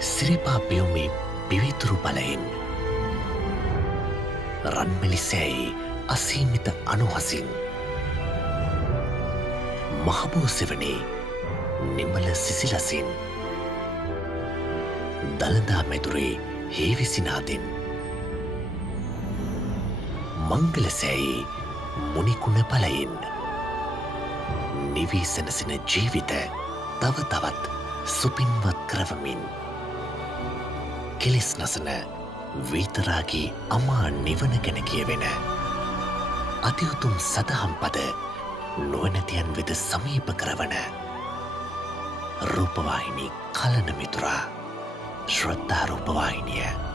සිරිපා පියුමේ පිවිතුරු බලයෙන් රන්මැලිසෑයි අසීමිත අනුහසින් මහබෝ සෙවනේ නිමල සිසිලසින් දළදා මැදුරේ හේවිසිනාදෙන් මංගලසෑයි මුනිකුණ පලයෙන් නිවී සැනසෙන ජීවිත තව තවත් සුපින්වත් කරවමින් කෙලෙස් නසන වීතරාගේ අමා නිවන ගැන කියවෙන අතිඋතුම් සදහම් පද නුවණැතියන් වෙත සමීප කරවන රූපවාහිනී කලන මිතුරා ශ්‍රද්ධා රූපවාහිනිය.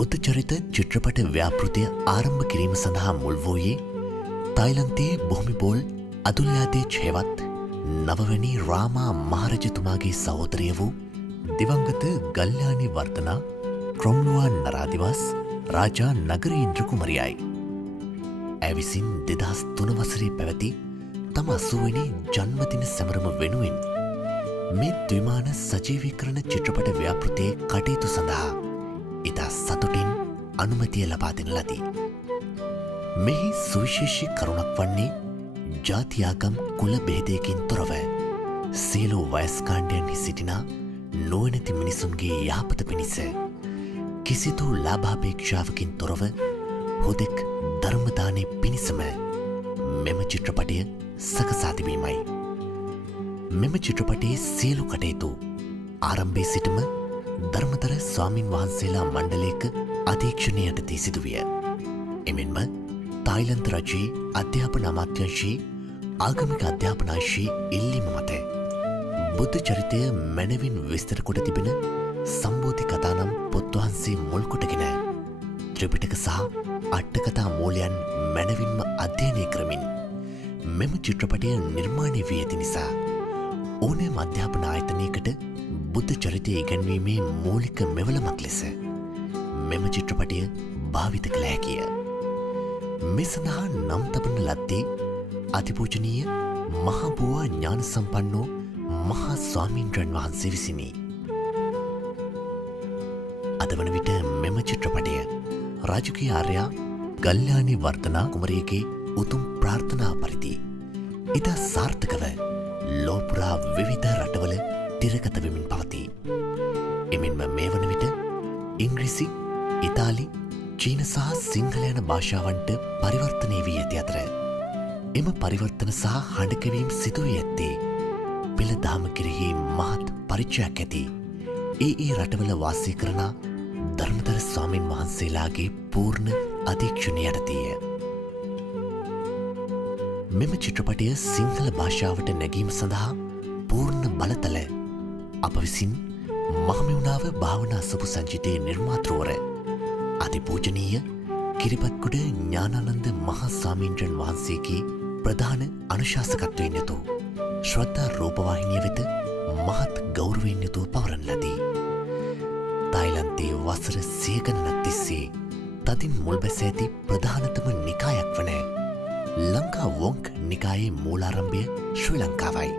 බුද්ධචරිත චිත්‍රපට ව්‍යාපෘතිය ආරම්භ කිරීම සඳහා මුල් වූයේ තායිලන්තයේ බොහොමිබෝල් අදුල්යාදේ ඡේවත් නවවැනි රාමා මහරජතුමාගේ සහෝදරිය වූ දිවංගත ගල්යානි වර්ධනා ක්‍රොම්ලුවා නරාදිවස් රාජා නගරේන්ද්‍ර කුමරියයි. ඇය විසින් 2003 වසරේ පැවති තම 80 වෙනි ජන්මදින සැමරුම වෙනුවෙන් මේ ද්විමාන සජීවීකරණ චිත්‍රපට ව්‍යාපෘතියේ කටයුතු සඳහා ඉතා සතුටින් අනුමැතිය ලබා දෙන ලදී. මෙහි සුවිශේෂී කරුණක් වන්නේ ජාතියාගම් කුල බෙහෙදයකින් තොරව සියලු වයස්කාණ්ඩයන්හි සිටිනා නුවණැති මිනිසුන්ගේ යහපත පිණිස කිසිදු ලාභාපේක්ෂාවකින් තොරව හුදෙක් ධර්මදානය පිණිසම මෙම චිත්‍රපටය සකසා තිබීමයි. මෙම චිත්‍රපටයේ සියලු කටයුතු ආරම්භයේ සිටම ධර්මතර ස්වාමින් වහන්සේලා මණ්ඩලයක අධීක්ෂණය යටතේ සිදුවිය. එමෙන්ම තායිලන්ත රජයේ අධ්‍යාපන අමාත්‍යංශයේ ආගමික අධ්‍යාපනංශයේ ඉල්ලීම මත බුද්ධ චරිතය මැනවින් විස්තර කොට තිබෙන සම්බෝධි කතා නම් පොත් වහන්සේ මුල් කොටගෙන ත්‍රිපිටක සහ අට්ඨකථා මූලයන් මැනවින්ම අධ්‍යයනය කරමින් මෙම චිත්‍රපටය නිර්මාණය වී ඇති නිසා ඕනෑම අධ්‍යාපන ආයතනයකට බුද්ධ චරිතය ඉගැන්වීමේ මූලික මෙවලමක් ලෙස මෙම චිත්‍රපටය භාවිත කළ හැකිය. මේ සඳහා නම් තබන ලද්දේ අතිපූජනීය මහබුවා ඥාන සම්පන්නෝ මහා ස්වාමීන්ද්‍රයන් වහන්සේ විසිනි. අද වන විට මෙම චිත්‍රපටය රාජකීය ආර්යා ගල්යානි වර්ධනා කුමරියගේ උතුම් ප්‍රාර්ථනා පරිදි ඉතා සාර්ථකව ලෝපුරා විවිධ රටවල තිරගත වෙමින් පවතී. එමෙන්ම මේ වන විට ඉංග්‍රීසි, ඉතාලි, චීන සහ සිංහල යන භාෂාවන්ට පරිවර්තනය වී ඇති අතර එම පරිවර්තන සහ හඬකවීම් සිදුවී ඇත්තේ පෙළ දහම කෙරෙහි මහත් පරිචයක් ඇති ඒ රටවල වාසය කරන ධර්මතර ස්වාමීන් වහන්සේලාගේ පූර්ණ අධීක්ෂණය යටතේය. මෙම චිත්‍රපටය සිංහල භාෂාවට නැගීම සඳහා පූර්ණ බලතල අප විසින් මහමෙවුනාව භාවනා සුපු සංචිතයේ නිර්මාතෘවර අතිපූජනීය කිරිබත්ගොඩ ඥානානන්ද මහා ස්වාමීන්ද්‍රයන් වහන්සේගේ ප්‍රධාන අනුශාසකත්වයෙන් යුතු ශ්‍රද්ධා රූපවාහිනිය වෙත මහත් ගෞරවයෙන් යුතුව පවරන ලදී. තායිලන්තයේ වසර 100 ගණනක් තිස්සේ තදින් මුල්බැස ඇති ප්‍රධානතම නිකායක් වන ලංකා වොංක් නිකායේ මූලාරම්භය ශ්‍රී ලංකාවයි.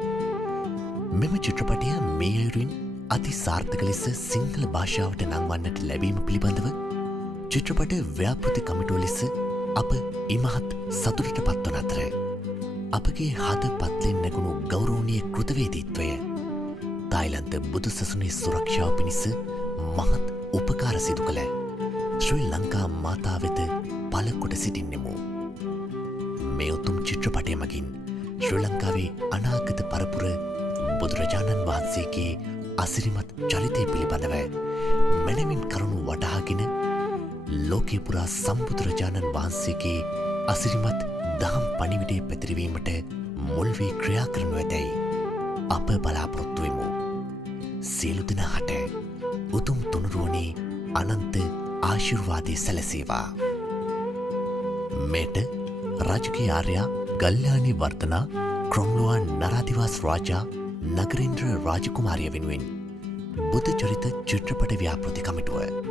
මෙම චිත්‍රපටය මේ අයුරින් අති සාර්ථක ලෙස සිංහල භාෂාවට නංවන්නට ලැබීම පිළිබඳව චිත්‍රපට ව්‍යාපෘති කමිටුව ලෙස අප ඉමහත් සතුටට පත්වන අතර අපගේ හද පත්ලෙන් නැගුණු ගෞරවනීය කෘතවේදීත්වය තායිලන්ත බුදු සසුනේ සුරක්ෂාව පිණිස මහත් උපකාර සිදු කළ ශ්‍රී ලංකා මාතා වෙත පළකොට සිටින්නෙමු. මේ උතුම් චිත්‍රපටය මගින් ශ්‍රී ලංකාවේ අනාගත පරපුර බුදුරජාණන් වහන්සේගේ අසිරිමත් චරිතය පිළිබඳව මැනවින් කරුණු වටහාගෙන ලෝකේ පුරා සම්බුදුරජාණන් වහන්සේගේ අසිරිමත් දහම් පණිවිඩය පැතිරවීමට මුල් වී ක්‍රියා කරනු ඇතැයි අප බලාපොරොත්තු වෙමු. සියලු දෙනාට උතුම් තුනුරුවනේ අනන්ත ආශිර්වාදය සැලසේවා. මෙයට රාජකීය ආර්යා ගල්යානි වර්ධනා ක්‍රොම්ලුවන් නරාධිවාස් රාජා නගරේන්ද්‍ර රාජකුමාරිය වෙනුවෙන් බුද්ධ චරිත චිත්‍රපට ව්‍යාපෘති කමිටුව.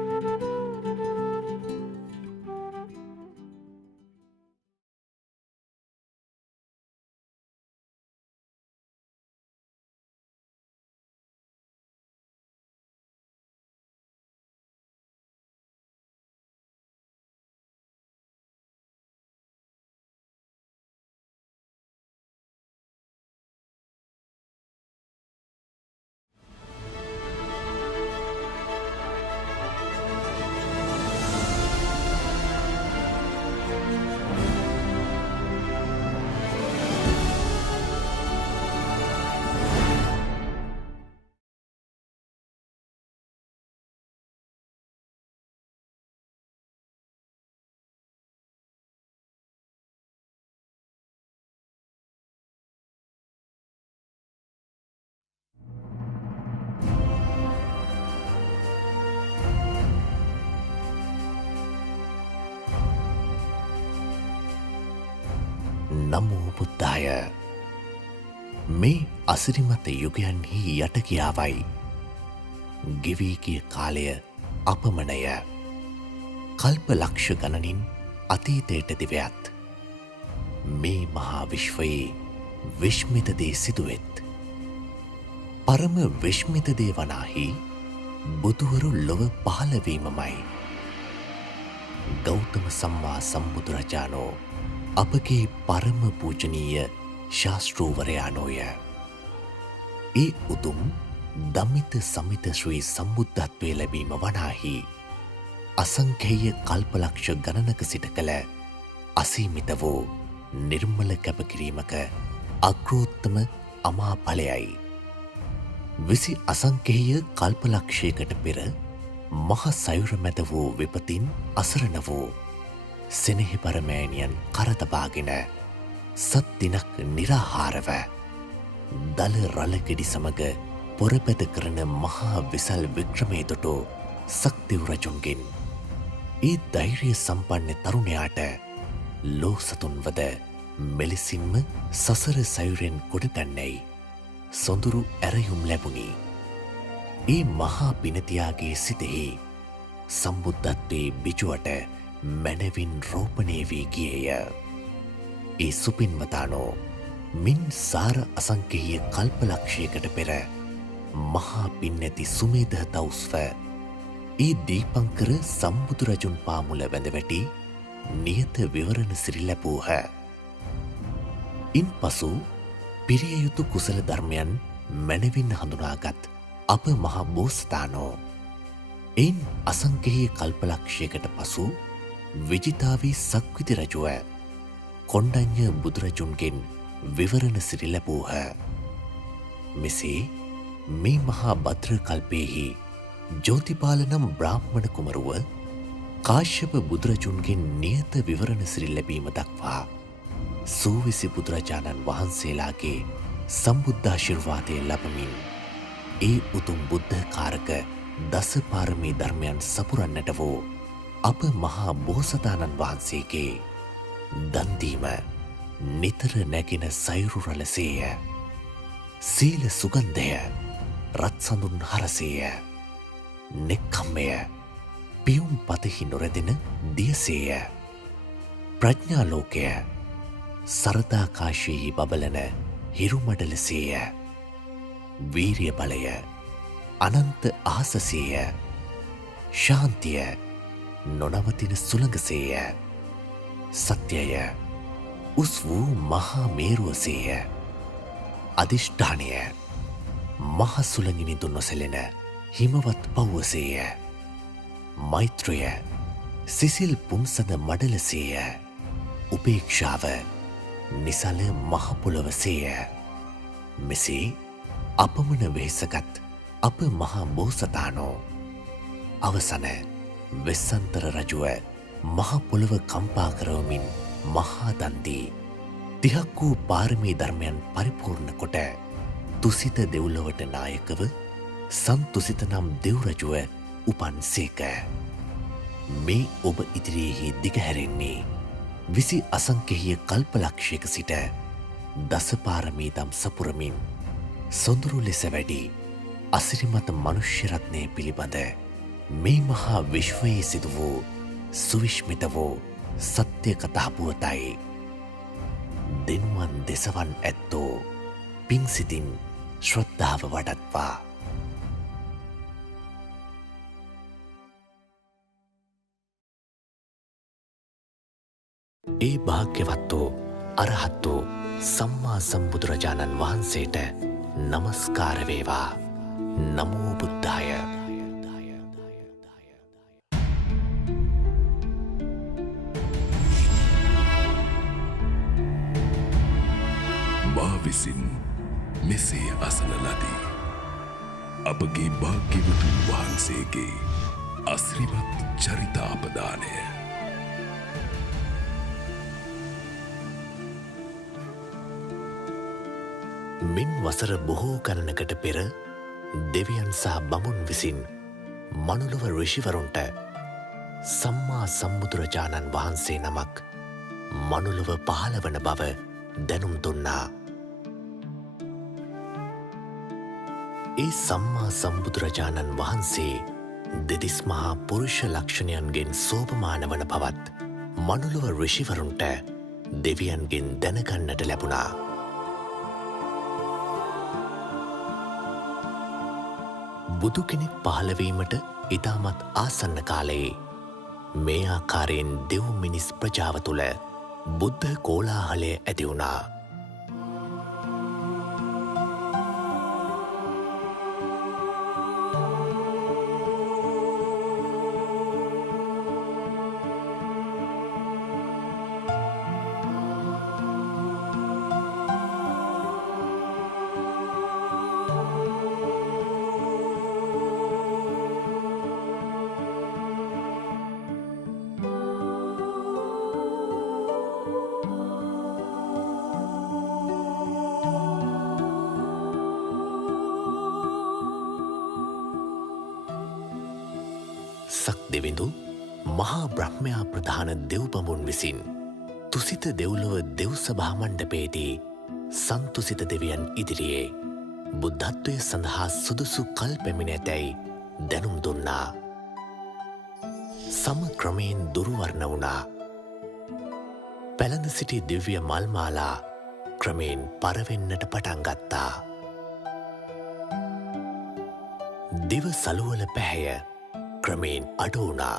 නමෝ බුද්ධාය. මේ අසිරිමත යුගයන්හි යට කියාවයි. ගෙවී ගිය කාලය අපමණය. කල්ප ලක්ෂ ගණනින් අතීතයට දිවයත්. මේ මහා විශ්වයේ විශ්මිත දේ සිදුවෙත්. පරම විශ්මිත දේ වනාහි බුදුවරු ලොව පහළවීමමයි. ගෞතම සම්මා සම්බුදුරජාණෝ අපගේ පරම පූජනීය ශාස්තෘවරයානෝය. ඒ උතුම් දමිත සමිත ශ්‍රී සම්බුද්ධත්වය ලැබීම වනාහි අසංඛේය කල්පලක්ෂ ගණනක සිට කළ අසීමිත වූ නිර්මල කැපකිරීමක අග්‍රෝත්තම අමාඵලයයි. විසි අසංඛේය කල්පලක්ෂයකට පෙර මහ සයුර මැද වූ විපතින් අසරණ වූ සෙනෙහි පරමෑණියන් කරතබාගෙන සත් දිනක් නිරාහාරව දල රලගෙඩි සමග පොරපැත කරන මහා විසල් වික්‍රමේ දොටෝ සක්තිව් රජුන්ගෙන් ඒ ධෛර්ය සම්පන්න තරුණයාට ලෝ සතුන්වද මෙලෙසින්ම සසර සයුරෙන් ගොඩගන්නැයි සොඳුරු ඇරයුම් ලැබුණි. ඒ මහා පිනතියාගේ සිතෙහි සම්බුද්ධත්වයේ බිජුවට මැනවින් රෝපණය වී ගියේය. ඒ සුපින්වතානෝ මින් සාර අසංකේය කල්පලක්ෂයකට පෙර මහා පින්නැති සුමේධ තවුස්ව ඒ දීපංකර සම්බුදුරජුන් පාමුල වැඳවැටි නියත විවරණ සිරි ලැබූහ. ඉන් පසු පිරිය යුතු කුසල ධර්මයන් මැනවින් හඳුනාගත් අප මහා බෝසතානෝ එයින් අසංකේය කල්පලක්ෂයකට පසු විජිතාවී සක්විති රජුව කොණ්ඩඤ්ඤ බුදුරජුන්ගෙන් විවරණ සිරි ලැබූහ. මෙසේ මේ මහා භද්‍ර කල්පයෙහි ජෝතිපාල නම් බ්‍රාහ්මණ කුමරුව කාශ්‍යප බුදුරජුන්ගෙන් නියත විවරණ සිරි ලැබීම දක්වා සූවිසි බුදුරජාණන් වහන්සේලාගේ සම්බුද්ධාශිර්වාදය ලබමින් ඒ උතුම් බුද්ධ කාරක දස පාරමී ධර්මයන් සපුරන්නට වූ අප මහා බෝසතාණන් වහන්සේගේ දන්දීම නිතර නැගෙන සයුරු රලසේය. සීල සුගන්ධය රත්සඳුන් හරසේය. නෙක්ඛම්මය පියුම් පතෙහි නොරැදෙන දියසේය. ප්‍රඥාලෝකය සරතාකාශයෙහි බබලන හිරුමඩලසේය. වීරිය බලය අනන්ත ආසසේය. ශාන්තිය නොනවතින සුළඟසේය. සත්‍යය උස් වූ මහා මේරුවසේය. අධිෂ්ඨානය මහ සුළඟිනිදු නොසැලෙන හිමවත් පව්වසේය. මෛත්‍රය සිසිල් පුන්සඳ මඩලසේය. උපේක්ෂාව නිසල මහපොළොවසේය. මෙසේ අපමණ වෙහෙසගත් අප මහා බෝසතානෝ අවසන වෙස්සන්තර රජුව මහපොළොව කම්පා කරවමින් මහා දන්දී 30ක් වූ පාරමී ධර්මයන් පරිපූර්ණ කොට තුසිත දෙව්ලොවට නායකව සන්තුසිත නම් දෙව් රජුව උපන් සේක. මේ ඔබ ඉදිරියෙහි දිගහැරෙන්නේ විසි අසංකේය කල්පලක්ෂයක සිට දසපාරමීදම් සපුරමින් සොඳුරු ලෙස වැඩි අසිරිමත මනුෂ්‍යරත්නය පිළිබඳ මේ මහා විශ්වයේ සිදු වූ සුවිශ්මිත වූ සත්‍ය කතාපුවතයි. දෙනුවන් දෙසවන් ඇත්තෝ පිංසිතින් ශ්‍රද්ධාව වඩත්වා. ඒ භාග්‍යවත්තෝ අරහත්තෝ සම්මා සම්බුදුරජාණන් වහන්සේට නමස්කාර වේවා. නමෝ බුද්ධාය. මා විසින් මෙසේ අසන ලදී. අපගේ භාග්‍යවතුන් වහන්සේගේ අසිරිමත් චරිතාපදානය. මින් වසර බොහෝ ගණනකට පෙර දෙවියන් සහ බමුන් විසින් මනුලොව ඍෂිවරුන්ට සම්මා සම්බුදුරජාණන් වහන්සේ නමක් මනුලොව පහළවන බව දැනුම් දුන්නා. ඒ සම්මා සම්බුදුරජාණන් වහන්සේ දෙදිස් මහා පුරුෂ ලක්ෂණයන්ගෙන් සෝපමාන වන බවත් මනුලොව ඍෂිවරුන්ට දෙවියන්ගෙන් දැනගන්නට ලැබුණා. බුදු කෙනෙක් පහළවීමට ඉතාමත් ආසන්න කාලයේ මේ ආකාරයෙන් දෙව් මිනිස් ප්‍රජාව තුළ බුද්ධ කෝලාහලය ඇති වුණා. සක් දෙවිඳු මහා බ්‍රහ්මයා ප්‍රධාන දෙව්බඹුන් විසින් තුසිත දෙව්ලොව දෙව් සභා මණ්ඩපයේදී සන්තුසිත දෙවියන් ඉදිරියේ බුද්ධත්වය සඳහා සුදුසු කල් පැමිණ ඇතැයි දැනුම් දුන්නා. සම ක්‍රමයෙන් දුරුවර්ණ වුණා. පැළඳ සිටි දිව්‍ය මල්මාලා ක්‍රමයෙන් පරවෙන්නට පටන් ගත්තා. දිව සලුවල පැහැය ක්‍රමයෙන් අඩු වුණා.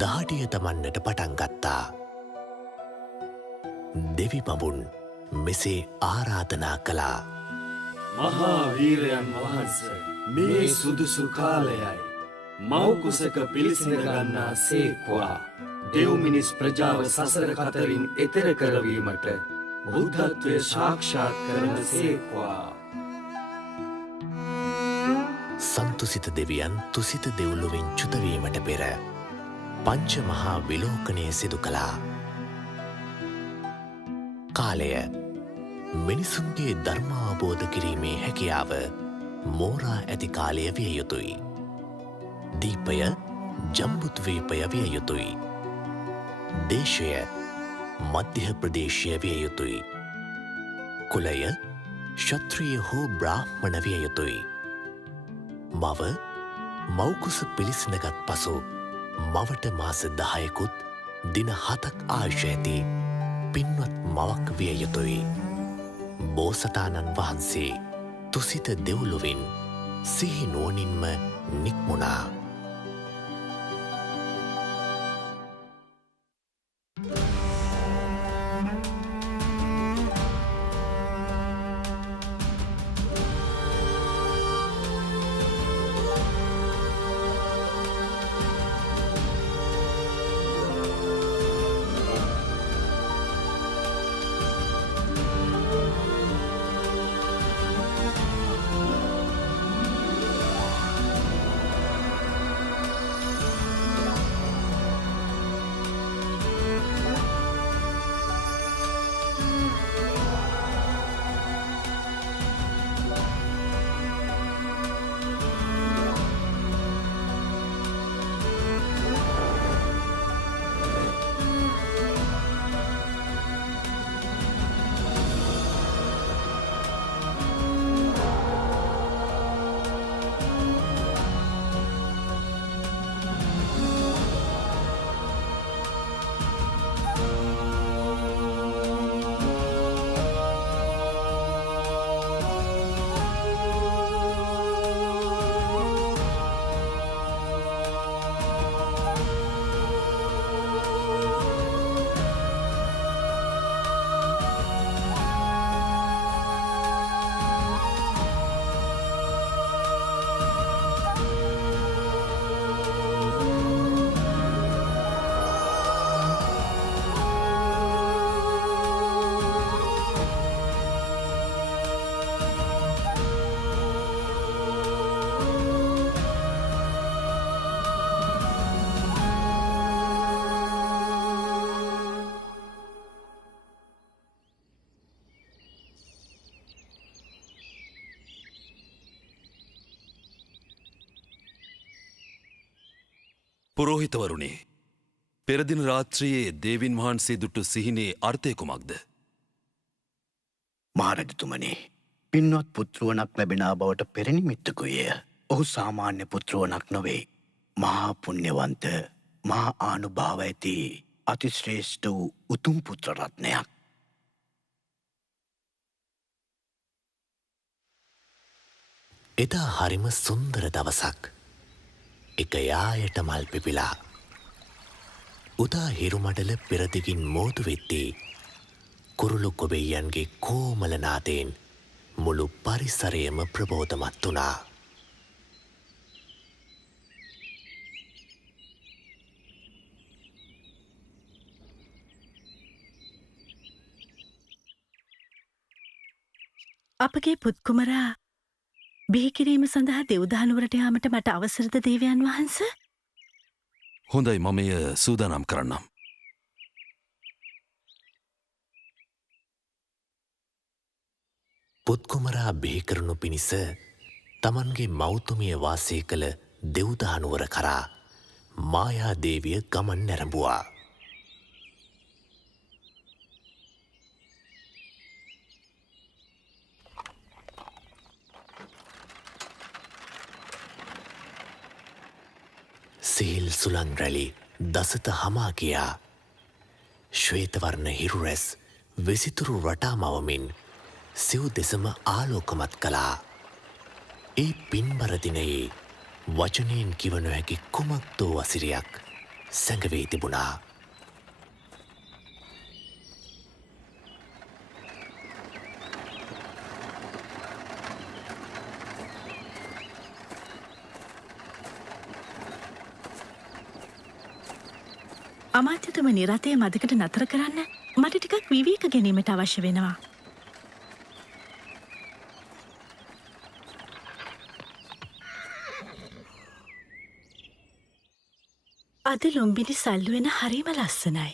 දාඩිය තමන්නට පටන් ගත්තා. දෙවි බඹුන් මෙසේ ආරාධනා කළා. මහා වීරයන් වහන්ස, මේ සුදුසු කාලයයි. මව්කුසක පිළිසිඳ ගන්නා සේක්වා. දෙව් මිනිස් ප්‍රජාව සසර කතරින් එතෙර කරවීමට බුද්ධත්වය සාක්ෂාත් කරන සේක්වා. සන්තුසිත දෙවියන් තුසිත දෙව්ලොවින් චුතවීමට පෙර පංච මහා විලෝකනය සිදු කළා. කාලය මිනිසුන්ගේ ධර්මාවබෝධ කිරීමේ හැකියාව මෝරා ඇති කාලය විය යුතුයි. දීපය ජම්බුත්වීපය විය යුතුයි. දේශය මධ්‍ය ප්‍රදේශය විය යුතුයි. කුලය ක්ෂත්‍රිය හෝ බ්‍රාහ්මණ විය යුතුයි. මව මව්කුස පිළිසිඳගත් පසු මවට මාස 10කුත් දින 7ක් ආයුෂ ඇති පින්වත් මවක් විය යුතුයි. බෝසතාණන් වහන්සේ තුසිත දෙව්ලොවින් සිහි නුවණින්ම නික්මුණා. පුරෝහිතවරුනි, පෙරදින රාත්‍රියේ දේවින් වහන්සේ දුටු සිහිනේ අර්ථය කුමක්ද? මහරජතුමනි, පින්වත් පුත්රුවනක් ලැබෙනා බවට පෙරනිමිත්තකුය. ඔහු සාමාන්‍ය පුත්රුවනක් නොවේ. මහා පුණ්‍යවන්ත, මහා ආනුභාව ඇති අතිශ්‍රේෂ්ඨ වූ උතුම් පුත්‍රරත්නයක්. එදා හරිම සුන්දර දවසක්. එක යායට මල් පිපිලා. උදා හිරුමඩල පෙරදිගින් මෝදු වෙද්දී කුරුළු කොබෙයියන්ගේ කෝමල නාදයෙන් මුළු පරිසරයම ප්‍රබෝධමත් වුණා. අපගේ පුත්කුමරා බිහිකිරීම සඳහා දෙව්දානුවරට යාමට මට අවසරද දේවයන් වහන්ස? හොඳයි, මම එය සූදානම් කරන්නම්. පුත්කුමරා බිහිකරනු පිණිස තමන්ගේ මෞතුමිය වාසය කළ දෙව්දානුවර කරා මායාදේවිය ගමන් නැරඹුවා. සීල් සුළං රැලි දසත හමා කියා ශ්වේතවර්ණ හිරුරැස් වෙසිතුරු රටාමවමින් සිව් දෙසම ආලෝකමත් කළා. ඒ පින්බර දිනයේ වචනයෙන් කිව නොහැකි කුමක්දෝ අසිරියක් සැඟවී තිබුණා. අමාත්‍යතුමනි, රථය මදකට නතර කරන්න. මට ටිකක් විවේක ගැනීමට අවශ්‍ය වෙනවා. අද ලුම්බිනි සල්ලුවෙන හරිම ලස්සනයි.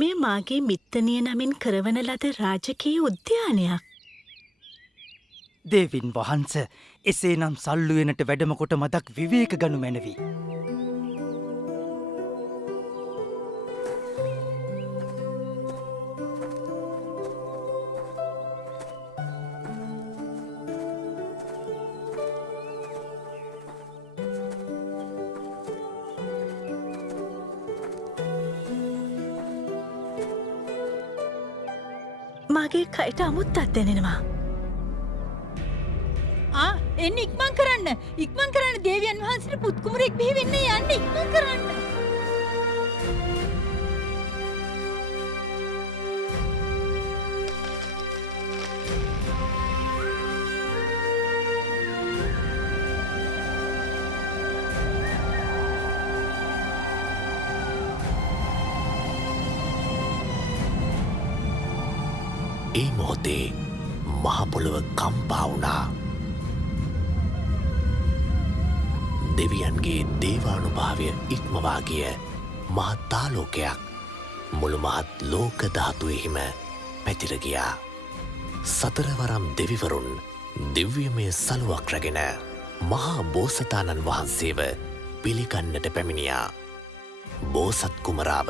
මේ මාගේ මිත්තනිය නමින් කරවන ලද රාජකීය උද්‍යානයක්. දේවින් වහන්ස, එසේනම් සල්ලුවෙනට වැඩමකොට මදක් විවේක ගනු මැනවි. මගේ කයට අමුත්තත් දැනෙනවා. එන්න ඉක්මන් කරන්න දේවියන් වහන්සේට පුත්කුමරෙක් බිහි වෙන්න යන්න ඉක්මන් කරන්න. ඒ මොහොතේ මහපොළොව කම්පා වුණා. දෙවියන්ගේ දේවානුභාවය ඉක්මවා ගිය මහත් ආලෝකයක් මුළු මහත් ලෝක ධාතුවෙහිම පැතිර ගියා. සතරවරම් දෙවිවරුන් දිව්‍යමය සලුවක් රැගෙන මහා බෝසතාණන් වහන්සේව පිළිගන්නට පැමිණියා. බෝසත් කුමරාව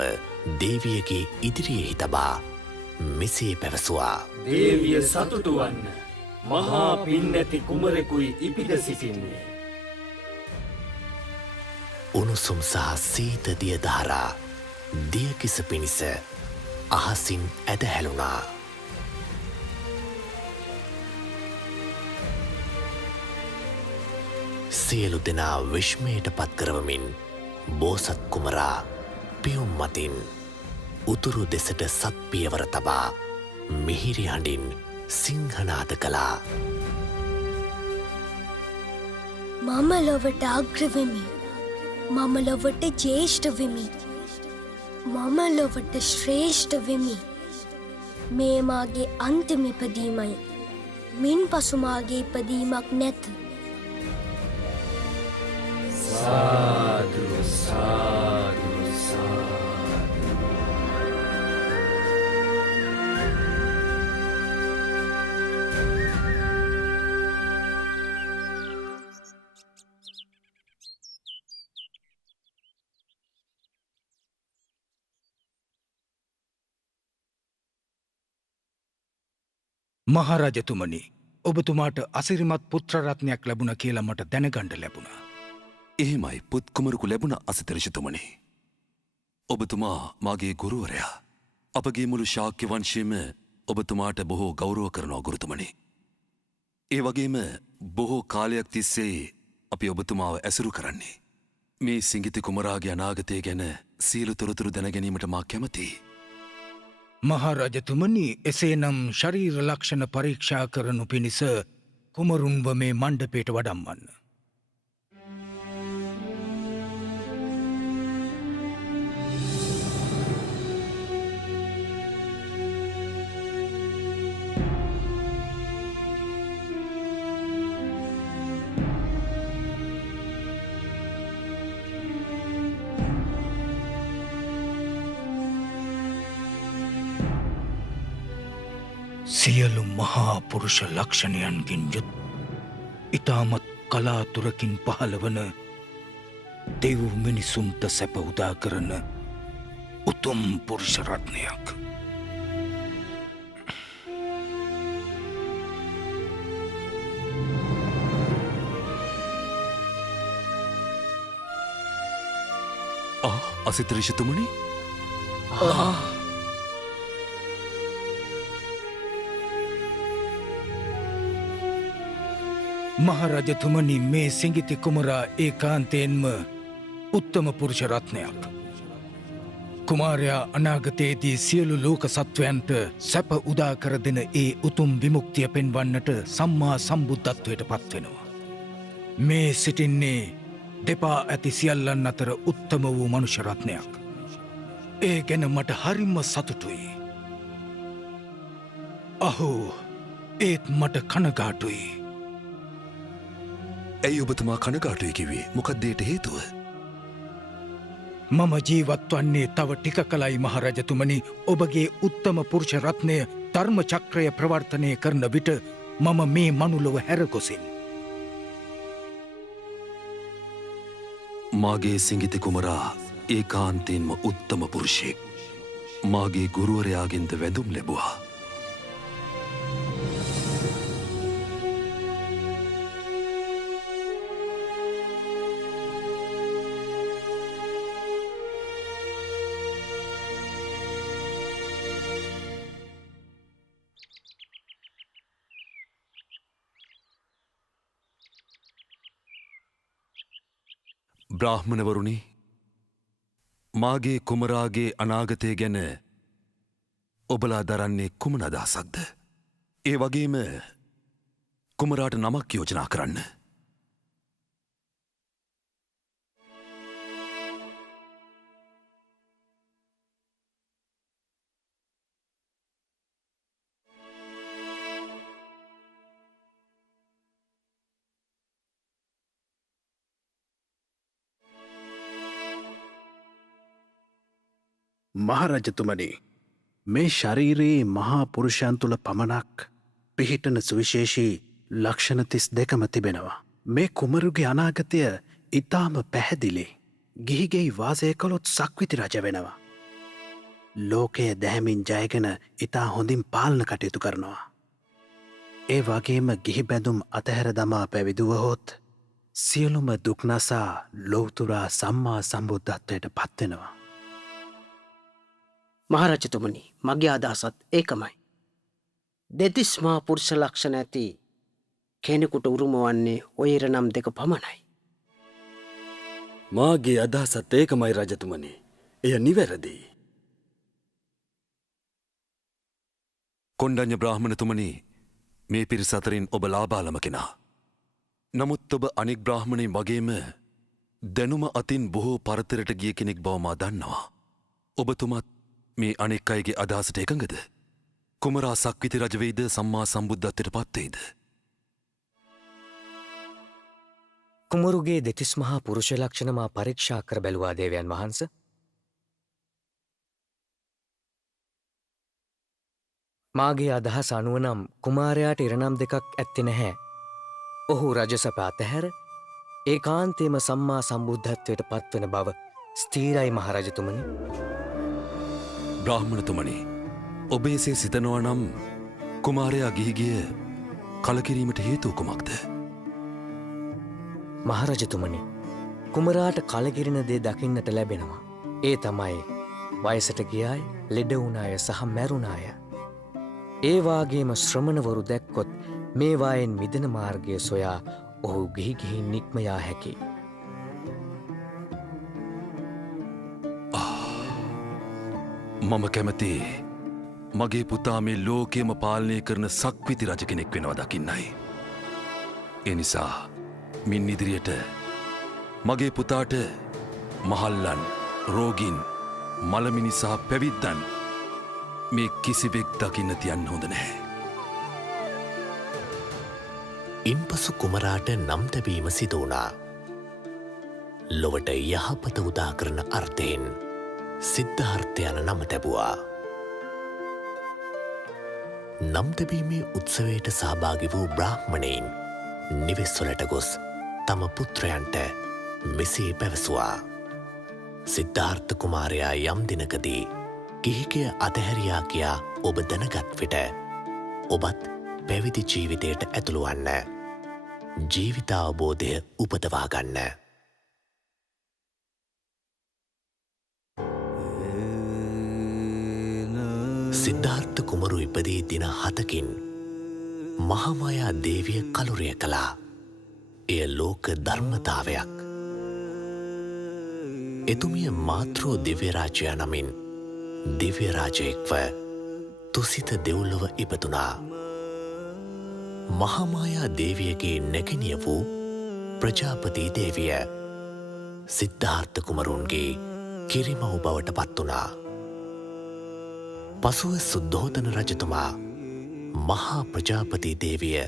දේවියගේ ඉදිරියෙහි තබා මෙසේ පැවසුවා. දේවිය සතුටු වන්න. මහා පින් නැති කුමරෙකුයි ඉපිද සිටින්නේ. උණුසුම් සහ සීත දිය ධාරා දියකිස පිණිස අහසින් ඇදහැළුණා. සියලු දෙනා විශ්මයට පත් කරවමින් බෝසත් කුමරා පියුම් මතින් උතුරු දෙසට සත් පියවර තබා මිහිරි හඬින් සිංහනාද කළා. මම ලොවට අග්‍රවෙමි. මම ලොවට ජේෂ්ඨ වෙමි. මම ලොවට ශ්‍රේෂ්ඨ වෙමි. මේ මාගේ අන්තිම ඉපදීමයි. මින් පසු මාගේ ඉපදීමක් නැත. සාදු සාදු සාදු. මහරජතුමනි ඔබතුමාට අසිරිමත් පුත්‍රරත්නයක් ලැබුණ කියලා මට දැනගණ්ඩ ලැබුණා. එහෙමයි පුත්කුමරකු ලැබුණ අසිතරිෂතුමනි. ඔබතුමා මාගේ ගුරුවරයා. අපගේ මුළු ශාක්‍ය වංශයම ඔබතුමාට බොහෝ ගෞරව කරනවා ගුරුතුමනි. ඒ වගේම බොහෝ කාලයක් තිස්සේ අපි ඔබතුමාව ඇසුරු කරන්නේ. මේ සිංගිති කුමරාගේ අනාගතය ගැන සියලු තොරතුරු දැනගැනීමට මා කැමතියි. මහරජතුමනි එසේනම් ශරීර ලක්ෂණ පරීක්ෂා කරනු පිණිස කුමරුන්ව මේ මණ්ඩපයට වඩම්වන්න. සියලු මහා පුරුෂ ලක්ෂණයන්ගෙන් යුත් ඉතාමත් කලාතුරකින් පහළවන දෙව් මිනිසුන්ට සැප උදා කරන උතුම් පුරුෂ රත්නයක්. අසිතරිෂතුමනි මහරජතුමනි මේ සිංගිති කුමරා ඒකාන්තයෙන්ම උත්තම පුරුෂ රත්නයක්. කුමාරයා අනාගතයේදී සියලු ලෝක සත්වයන්ට සැප උදා කර දෙන ඒ උතුම් විමුක්තිය පෙන්වන්නට සම්මා සම්බුද්ධත්වයට පත්වෙනවා. මේ සිටින්නේ දෙපා ඇති සියල්ලන් අතර උත්තම වූ මනුෂ්‍ය රත්නයක්. ඒ ගැන මට හරිම සතුටුයි. අහෝ ඒත් මට කනගාටුයි. ඇයි ඔබතුමා කනගාටුයි කිව්වේ? මොකක්ද ඒට හේතුව? මම ජීවත් වන්නේ තව ටික කලයි මහරජතුමනි. ඔබගේ උත්තම පුරුෂ රත්නය ධර්ම චක්‍රය ප්‍රවර්තනය කරන විට මම මේ මනුලොව හැරගොසින්. මාගේ සිංගිති කුමරා ඒකාන්තයෙන්ම උත්තම පුරුෂයෙක්. මාගේ ගුරුවරයාගෙන්ද වැඳුම් ලැබුවා. බ්‍රාහ්මණවරුනි, මාගේ කුමරාගේ අනාගතය ගැන ඔබලා දරන්නේ කුමන අදහසක්ද? ඒ වගේම කුමරාට නමක් යෝජනා කරන්න. මහරජතුමනි මේ ශරීරයේ මහා පුරුෂයන් තුළ පමණක් පිහිටන සුවිශේෂී ලක්ෂණ 32ම තිබෙනවා. මේ කුමරුගේ අනාගතය ඉතාම පැහැදිලි. ගිහිගෙයි වාසය කළොත් සක්විති රජ වෙනවා. ලෝකය දැහැමින් ජයගෙන ඉතා හොඳින් පාලන කටයුතු කරනවා. ඒ වගේම ගිහි බැඳුම් අතහැර දමා පැවිදුවහොත් සියලුම දුක්නසා ලෝතුරා සම්මා සම්බුද්ධත්වයට පත්වෙනවා. මහරජතුමනි, මගේ අදහසත් ඒකමයි. දෙතිස් මහා පුරුෂ ලක්ෂණ ඇති කෙනෙකුට උරුම වන්නේ ඔය ඉරණම් දෙක පමණයි. මාගේ අදහසත් ඒකමයි රජතුමනි. එය නිවැරදි. කොණ්ඩඤ්ඤ බ්‍රාහ්මණතුමනි, මේ පිරිස අතරින් ඔබ ලාබාලම කෙනා. නමුත් ඔබ අනෙක් බ්‍රාහ්මණයින් වගේම දැනුම අතින් බොහෝ පරතරට ගිය කෙනෙක් බව මා දන්නවා. ඔබතුමත් මේ අනෙක් අයගේ අදහසට එකඟද? කුමරා සක්විති රජ වෙයිද සම්මා සම්බුද්ධත්වයට පත් වෙයිද? කුමරුගේ දෙතිස් මහා පුරුෂ ලක්ෂණ මා පරීක්ෂා කර බැලුවා දේවයන් වහන්ස. මාගේ අදහස අනුව නම් කුමාරයාට ඉරණම් දෙකක් ඇත්තේ නැහැ. ඔහු රජසප අතහැර ඒකාන්තේම සම්මා සම්බුද්ධත්වයට පත්වන බව ස්ථීරයි මහරජතුමනි. බ්‍රාහ්මණතුමනි, ඔබ එසේ සිතනවා නම් කුමාරයා ගිහිගිය කලකිරීමට හේතු කුමක්ද? මහරජතුමනි, කුමරාට කලකිරෙන දේ දකින්නට ලැබෙනවා. ඒ තමයි වයසට ගියාය, ලෙඩ වුණාය සහ මැරුණාය. ඒවාගේම ශ්‍රමණවරු දැක්කොත් මේවායෙන් මිදෙන මාර්ගය සොයා ඔහු ගිහිගිහින් නික්මයා හැකි. මම කැමති මගේ පුතා මේ ලෝකයම පාලනය කරන සක්විති රජ කෙනෙක් වෙනව දකින්නයි. ඒ නිසා මින් ඉදිරියට මගේ පුතාට මහල්ලන්, රෝගින්, මළමිනි සහ පැවිද්දන් මේ කිසිවෙක් දකින්න තියන්න හොඳ නැහැ. ඉන්පසු කුමරාට නම් තැබීම සිදු වුණා. ලොවට යහපත උදා කරන අර්ථයෙන් සිද්ධාර්ථ යන නම තැබුවා. නම් තැබීමේ උත්සවයට සහභාගි වූ බ්‍රාහ්මණයින් නිවෙස්වලට ගොස් තම පුත්‍රයන්ට මෙසේ පැවසුවා. සිද්ධාර්ථ කුමාරයා යම් දිනකදී ගිහිගෙය අතහැරියා කියා ඔබ දැනගත් විට ඔබත් පැවිදි ජීවිතයට ඇතුළු වන්න. ජීවිතාවබෝධය උපදවා ගන්න. සිද්ධාර්ථ කුමරු ඉපදී දින 7කින් මහාමායා දේවිය කලුරිය කළා. එය ලෝක ධර්මතාවයක්. එතුමිය මාතෘ දිව්‍යරාජයා නමින් දිව්‍යරාජයෙක්ව තුසිත දෙව්ලොව ඉපදුනා. මහාමායා දේවියගේ නැගණිය වූ ප්‍රජාපති දේවිය සිද්ධාර්ථ කුමරුන්ගේ කිරිමව් බවට පත් වුණා. පසුව සුද්ධෝදන රජතුමා මහා ප්‍රජාපති දේවිය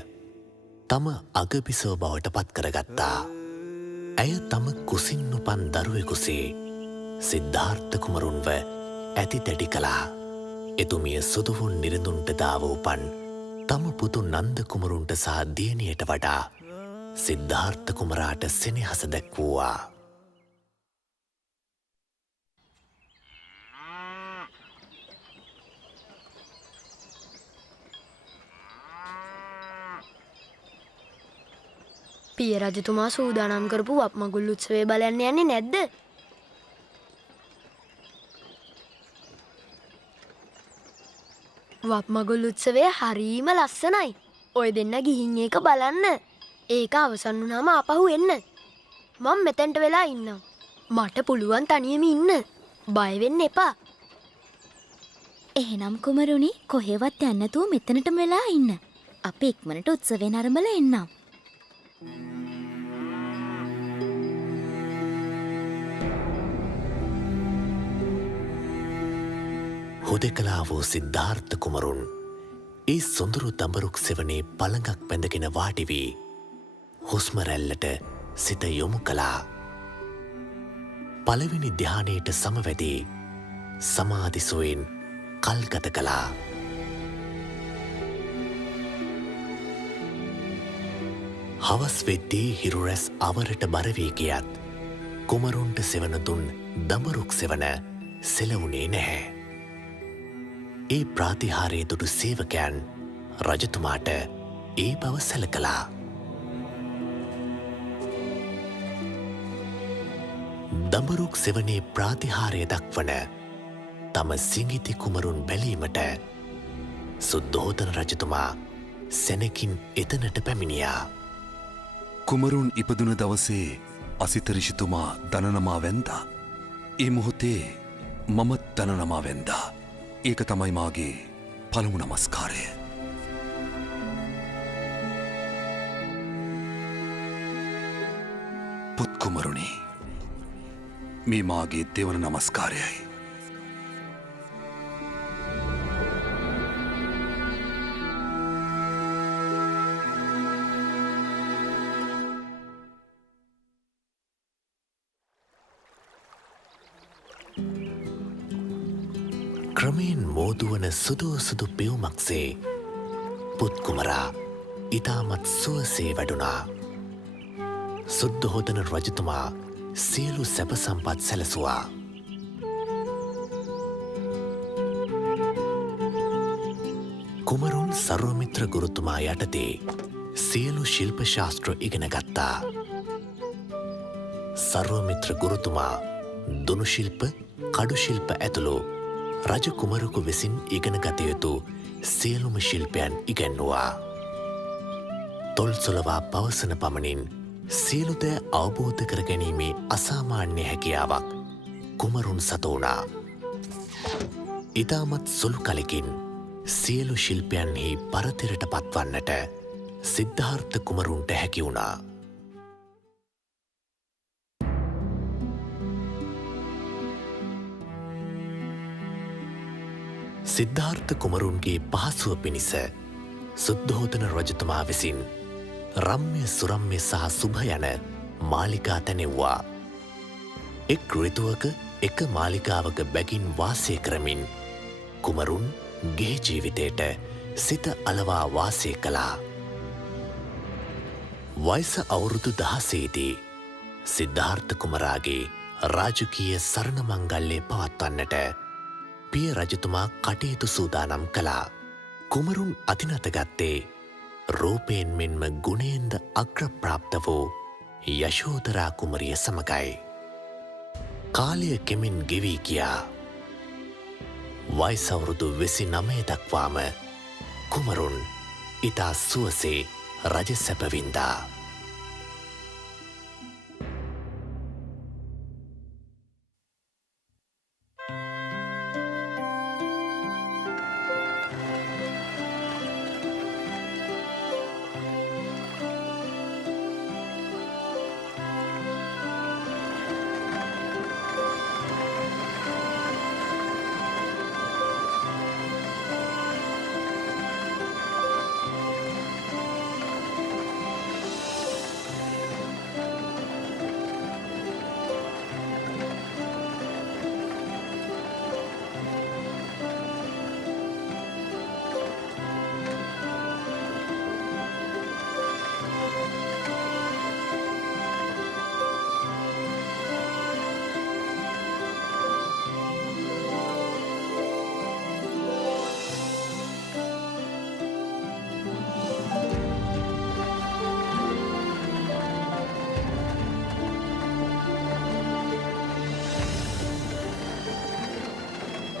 තම අගබිසව බවට පත් කරගත්තා. ඇය තම කුසින් උපන් දරුවෙකුසේ සිද්ධාර්ථ කුමරුන්ව ඇති තැඩි කළා. එතුමිය සුදුවුන් නිරඳුන්ට දාව උපන් තම පුතු නන්ද කුමරුන්ට සහ දියණියට වඩා සිද්ධාර්ථ කුමරාට සෙනෙහස දැක්වුවා. පිය රජතුමා සූදානම් කරපු වප්මගුල් උත්සවය බලන්න යන්නේ නැද්ද? වප්මගුල් උත්සවය හරීම ලස්සනයි. ඔය දෙන්න ගිහින් ඒක බලන්න. ඒක අවසන් වුණාම ආපහු එන්න. මම මෙතෙන්ට වෙලා ඉන්නම්. මට පුළුවන් තනියම ඉන්න. බය වෙන්න එපා. එහෙනම් කුමරුනි, කොහෙවත් යන්න නැතුව මෙතනටම වෙලා ඉන්න. අපි ඉක්මනට උත්සවය නරඹලා එන්නම්. හුදෙකලා වූ සිද්ධාර්ථ කුමරුන් ඒ සොඳුරු දඹරුක් සෙවනේ පළඟක් බැඳගෙන වාඩි වී හුස්ම රැල්ලට සිත යොමු කළා. පළවෙනි ධ්‍යානයට සමවැදී සමාධිසුවෙන් කල් ගත කළා. හවස් වෙද්දී හිරු රැස් අවරට බර වී ගියත් කුමරුන්ට සෙවන දුන් දඹරුක් සෙවන සෙලවුණේ නැහැ. ඒ ප්‍රාතිහාරයේ දුටු සේවකයන් රජතුමාට ඒ බව සැලකලා. දඹරුක් සෙවනේ ප්‍රාතිහාරය දක්වන තම සිඟිති කුමරුන් බැලීමට සුද්ධෝදන රජතුමා සැනකින් එතනට පැමිණියා. කුමරුන් ඉපදුන දවසේ අසිත ඍෂිතුමා දනනමා වැන්දා. ඒ මොහොතේ මමත් දනනමා වැන්දා. ඒක තමයි මාගේ පළමු නමස්කාරය. පුත් කුමරුනි, මේ මාගේ දෙවන නමස්කාරයයි. ක්‍රමයෙන් මෝදුවන සුදු පියුමක්සේ පුත්කුමරා ඉතාමත් සුවසේ වැඩුණා. සුද්ධහෝදන රජතුමා සියලු සැප සම්පත් සැලසුවා. කුමරුන් සර්වමිත්‍ර ගුරුතුමා යටතේ සියලු ශිල්ප ශාස්ත්‍ර ඉගෙන ගත්තා. සර්වමිත්‍ර ගුරුතුමා දුනුශිල්ප කඩුශිල්ප ඇතුළු රජ කුමරකු විසින් ඉගෙන ගත යුතු සියලුම ශිල්පයන් ඉගැන්නවා. තොල්සොලවා පවසන පමණින් සියලුදෑ අවබෝධ කර ගැනීමේ අසාමාන්‍ය හැකියාවක් කුමරුන් සතෝනා. ඉතාමත් සුළු කලකින් සියලු ශිල්පයන්හි පරතිරට පත්වන්නට සිද්ධාර්ථ කුමරුන්ට හැකි වුණා. සිද්ධාර්ථ කුමරුන්ගේ පහසුව පිණිස සුද්ධෝදන රජතුමා විසින් රම්‍ය සුරම්‍ය සහ සුභ යන මාලිකා තැනෙව්වා. එක් ඍතුවක එක මාලිකාවක බැගින් වාසය කරමින් කුමරුන් ගේ ජීවිතයට සිත අලවා වාසය කළා. වයස අවුරුදු 16 දී සිද්ධාර්ථ කුමරාගේ රාජකීය සරණ මංගල්‍යය පවත්වන්නට පිය රජතුමා කටයුතු සූදානම් කළා. කුමරුන් අතිනතගත්තේ රූපයෙන් මෙන්ම ගුණයෙන්ද අග්‍රප්‍රාප්ත වූ යශෝදරා කුමරිය සමගයි. කාලය කෙමෙන් ගෙවී ගියා. වයසවුරුදු 29 දක්වාම කුමරුන් ඉතා සුවසේ රජ සැපවින්දා.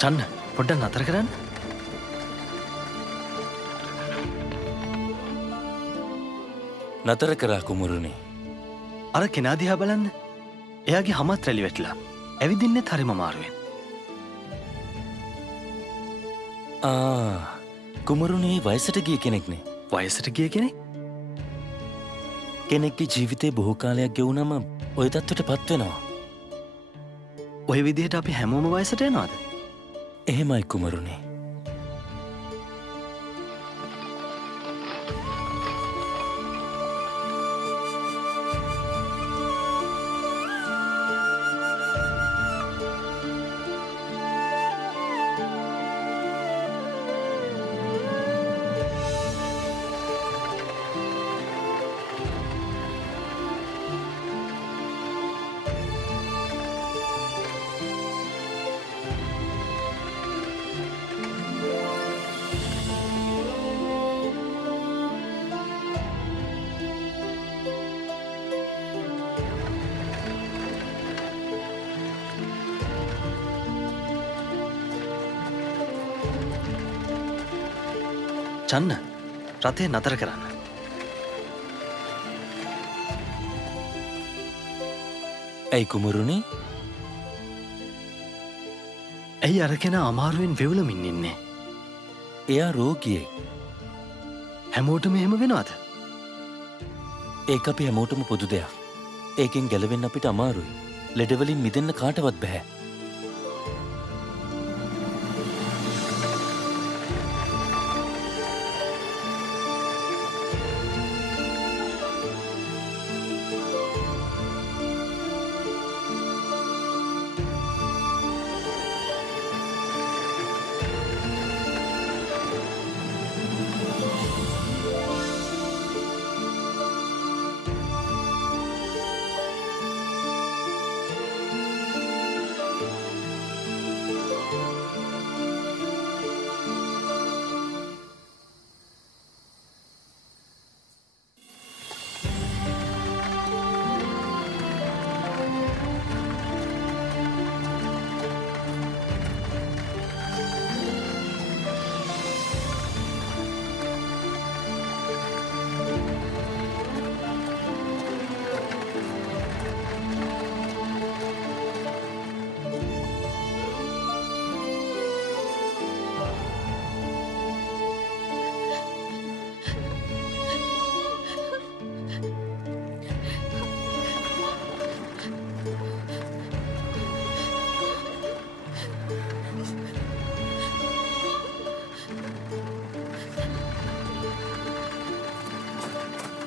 චන්න පොඩ්ඩක් නතර කරන්න. නතර කරා කුමරුනේ. අර කෙනා දිහා බලන්න. එයාගේ හමත් රැලි වැටිලා. ඇවිදින්නෙත් හරිම අමාරුවෙන්. කුමරුනේ වයසට ගිය කෙනෙක්නේ. වයසට ගිය කෙනෙක්? කෙනෙක්ගේ ජීවිතේ බොහෝ කාලයක් ගෙවුනම ඔය තත්ත්වයට පත් වෙනවා. ඔය විදිහට අපි හැමෝම වයසට යනවාද? එහෙමයි කුමරුනේ. චන්න රථය නතර කරන්න. ඇයි කුමරුනේ? ඇයි අර කෙනා අමාරුවෙන් වෙවුලමින් ඉන්නේ? එයා රෝගියෙක්. හැමෝටම එහෙම වෙනවද? ඒක අපි හැමෝටම පොදු දෙයක්. ඒකෙන් ගැලවෙන්න අපිට අමාරුයි. ලෙඩවලින් මිදෙන්න කාටවත් බෑ.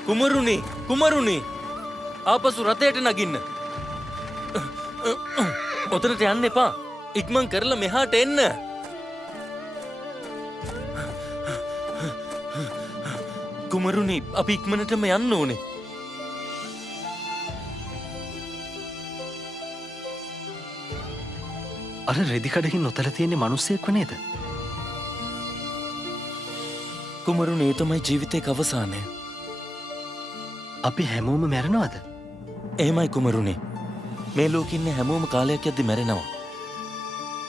කුමරුනි කුමරුනි ආපසු රථයට නගින්න. ඔතනට යන්න එපා. ඉක්මන් කරලා මෙහාට එන්න. කුමරුනි අපි ඉක්මනටම යන්න ඕනේ. අර රෙදිකඩකින් නොතල තියෙන්නේ මිනිස්සෙක් වනේද? කුමරුනි ඒ තමයි ජීවිතේක අවසානය. අපි හැමෝම මැරෙනවද? එහෙමයි කුමරුනි. මේ ලෝකෙ ඉන්න හැමෝම කාලයක් යද්දි මැරෙනවා.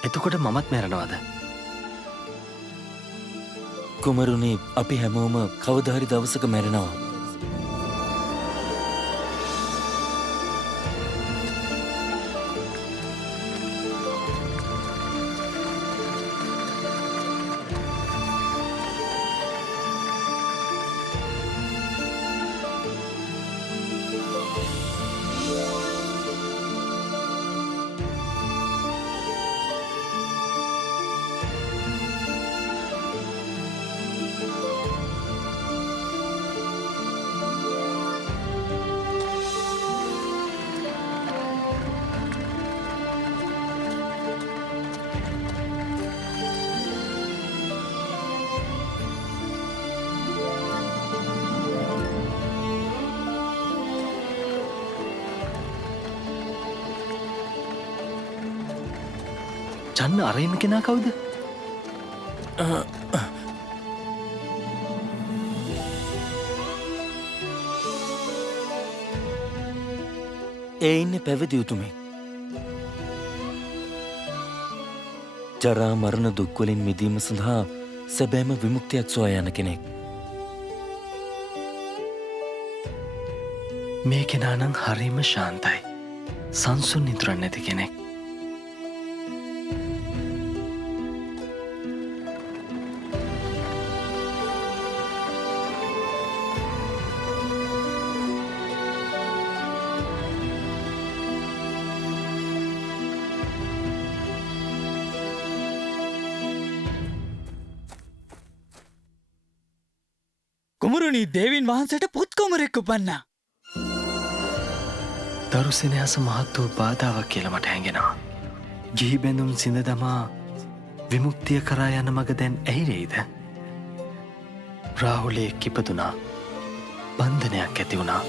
එතකොට මමත් මැරෙනවද? කුමරුනි අපි හැමෝම කවදා හරි දවසක මැරෙනවා. චන්න අරයිම කෙනා කවුද? ඒ ඉන්නේ පැවිදි උතුමෙක්. ජරා මරණ දුක් වලින් මිදීම සඳහා සැබෑම විමුක්තියක් සොයා යන කෙනෙක්. මේ කෙනා නම් හරිම ශාන්තයි. සංසුන් නිතරක් නැති කෙනෙක්. කුමරුනි දේවින් වහන්සේට පුත්කුමරෙක් උපන්නා. දරු සෙනෙහස මහත් වූ බාධාවක් කියලා මට හැඟෙනවා. ගිහි බැඳුම් සිඳ දමා විමුක්තිය කරා යන මග දැන් ඇහිරෙයිද? රාහුලේ කිපදුනා. බන්ධනයක් ඇති වුණා.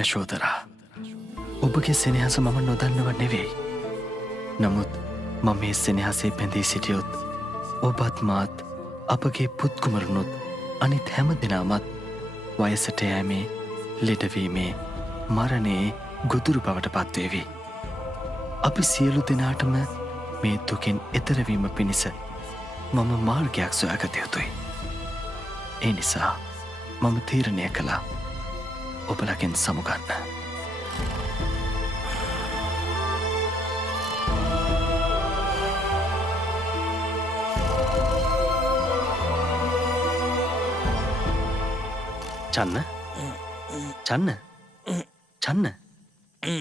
යශෝදරා, ඔබගේ සෙනෙහස මම නොදන්නව නෙවෙයි. නමුත් මම මේ සෙනෙහසේ පැඳී සිටියොත් ඔබත් මාත් අපගේ පුත්කුමරුණුත් අනිත් හැම දෙනාමත් වයසට යෑමේ, ලෙඩවීමේ, මරණයේ ගොදුරු බවට පත්වේවි. අපි සියලු දෙනාටම මේ දුකෙන් එතරවීම පිණිස මම මාර්ගයක් සොයාගත යුතුයි. ඒ නිසා මම තීරණය කළා ඔබලගෙන් සමුගන්න. චන්න චන්න චන්න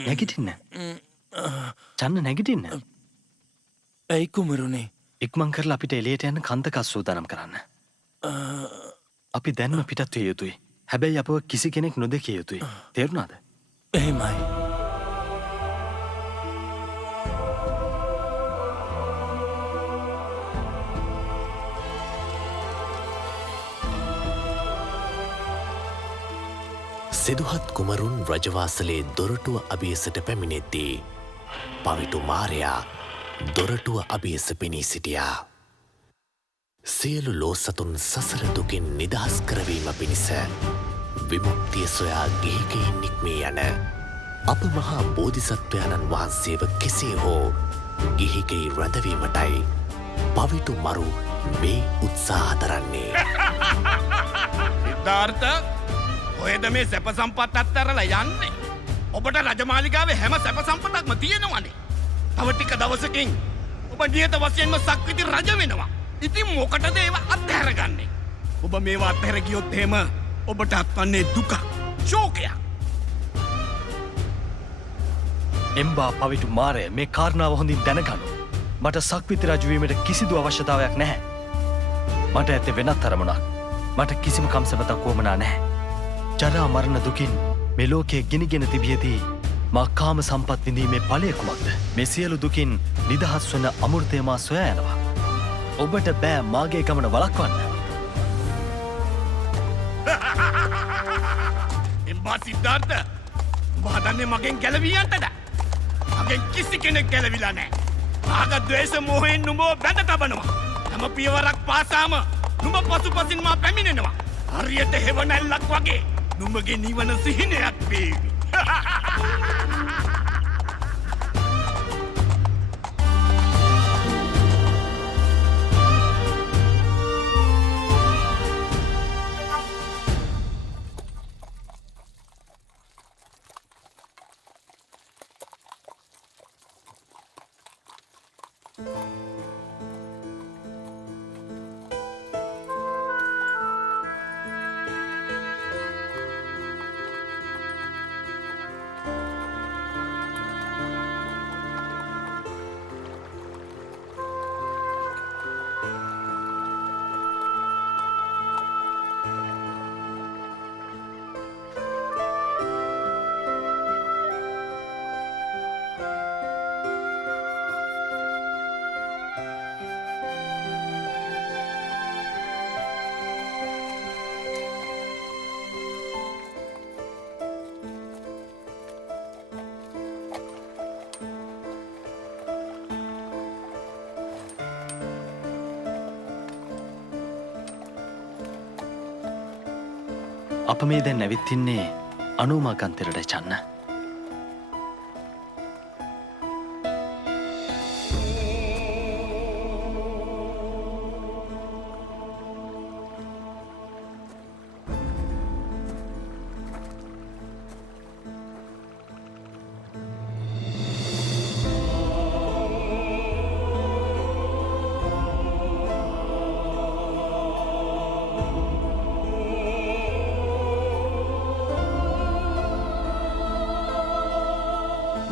නැගිටින්න චන්න නැගිටින්න ඇයි කුමරුණේ ඉක්මං කරලා අපිට එලියට යන්න කන්දකස් සූදානම් කරන්න. අපි දැන්ම පිටත් විය යුතුයි. හැබැයි අපව කිසි කෙනෙක් නොදකිය යුතුයි. තේරුණාද? එහෙමයි. සිදුහත් කුමරුන් රජවාසලේ දොරටුව අභියසට පැමිණෙද්දී පවිටු මාරයා දොරටුව අභියස පෙනී සිටියා. සියලු ලෝ සතුන් සසර දුකින් නිදහස් කරවීම පිණිස විමුක්තිය සොයා ගිහිගෙයින් නික්මී යන අප මහා බෝධිසත්වයාණන් වහන්සේව කෙසේ හෝ ගිහිගෙයි රැඳවීමටයි පවිටු මරු මේ උත්සාහ දරන්නේ. සිද්ධාර්ථ ඔයද මේ සැප සම්පත් අත්තරලා යන්නේ. ඔබට රජමාලිගාවේ හැම සැප සම්පතක්ම තියෙනවනේ. තව ටික දවසකින් ඔබ නියත වශයෙන්ම සක්විති රජ වෙනවා. ඉතින් මොකටද ඒව අත්හැරගන්නේ? ඔබ මේවා අත්හැර ගියොත් එහෙම ඔබට අත්වන්නේ දුක, ශෝකයක්. එම්බා පවිටු මාරය මේ කාරණාව හොඳින් දැනගනු. මට සක්විති රජු වීමට කිසිදු අවශ්‍යතාවයක් නැහැ. මට ඇත්තේ වෙනත් අරමුණක්. මට කිසිම කම්සපතක් වුවමනා නැහැ. ජරා මරණ දුකින් මේ ලෝකයේ ගිනිගෙන තිබියදී මා කාම සම්පත් විඳීමේ ඵලය කුමක්ද? මේ සියලු දුකින් නිදහස් වන අමෘතය මා සොයා යනවා. ඔබට බෑ මාගේ ගමන වළක්වන්න. එම්බා සිද්ධාර්ථ, ඔබ හදන්නේ මගෙන් ගැලවී යන්නද? මගෙන් කිසි කෙනෙක් ගැලවිලා නැහැ. රාග ද්වේෂ මෝහයෙන් නුඹව බැඳ තබනවා. හැම පියවරක් පාසාම නුඹ පසුපසින් මා පැමිණෙනවා. හරියට හෙවණැල්ලක් වගේ නුඹගේ නිවන සිහිනයක් වේවි. අප මේ දැන් ඇවිත්තින්නේ අනුමාකන්තරට චන්න.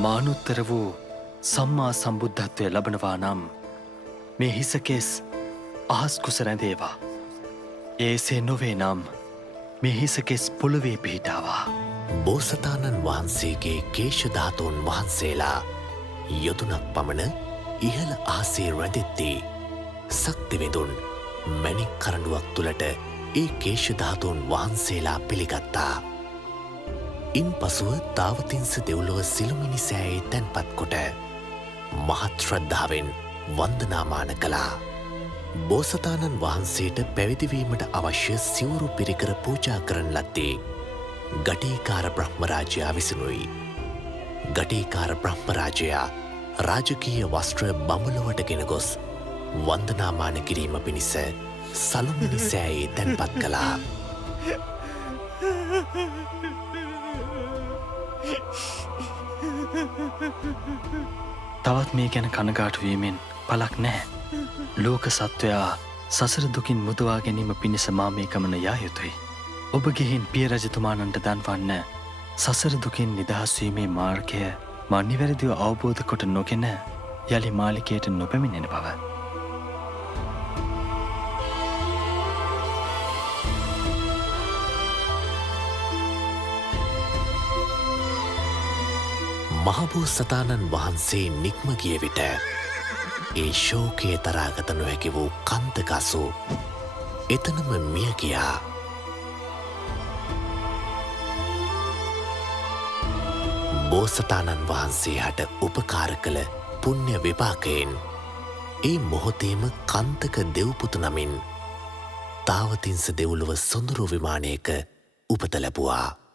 මානුත්තර වූ සම්මා සම්බුද්ධත්වය ලබනවා නම් මේ හිසකෙස් අහස්කුස රැඳේවා. ඒසේ නොවේ නම් මේ හිසකෙස් පොළොවේ පිහිටාවා. බෝසතාණන් වහන්සේගේ කේශධාතුන් වහන්සේලා යොදුනක් පමණ ඉහළ ආසේ රැඳෙද්දී සක්තිවිදුන් මැණික් කරඬුවක් තුළට ඒ කේශධාතුන් වහන්සේලා පිළිගත්තා. ඉන් පසුව තාවතින්ස දෙව්ලොව සිළුමිණි සෑයේ තැන්පත් කොට මහත් ශ්‍රද්ධාවෙන් වන්දනාමාන කළා. බෝසතාණන් වහන්සේට පැවිදිවීමට අවශ්‍ය සිවුරු පිරිකර පූජා කරන ලද්දේ ගටීකාර බ්‍රහ්මරාජයා විසිනුයි. ගටීකාර බ්‍රහ්මරාජයා රාජකීය වස්ත්‍ර බඹලොවට ගෙන ගොස් වන්දනාමාන කිරීම පිණිස සළුමිණි සෑයේ තැන්පත් කළා. තවත් මේ ගැන කනගාටුවීමෙන් පලක් නැහැ. ලෝක සත්වයා සසර දුකින් මුදවා ගැනීම පිණිස මා මේ ගමන යා යුතුයි. ඔබ ගිහින් පිය රජතුමානන්ට දන්වන්න සසර දුකින් නිදහස්වීමේ මාර්ගය මා නිවැරදිව අවබෝධ කොට නොගෙන යළි මාලිකයට නොපැමිණෙන බව. මහබෝසතාණන් වහන්සේ නික්ම ගිය විට ඒ ශෝකයේ තරාගත නොහැකි වූ කන්දකසු එතනම මිය ගියා. බෝසතාණන් වහන්සේ හට උපකාර කළ පුණ්‍ය විපාකයෙන් ඒ මොහොතේම කන්තක දෙව්පුතු නමින් තාවතින්ස දෙව්ලොව සොඳුරු විමානයක උපත ලැබුවා.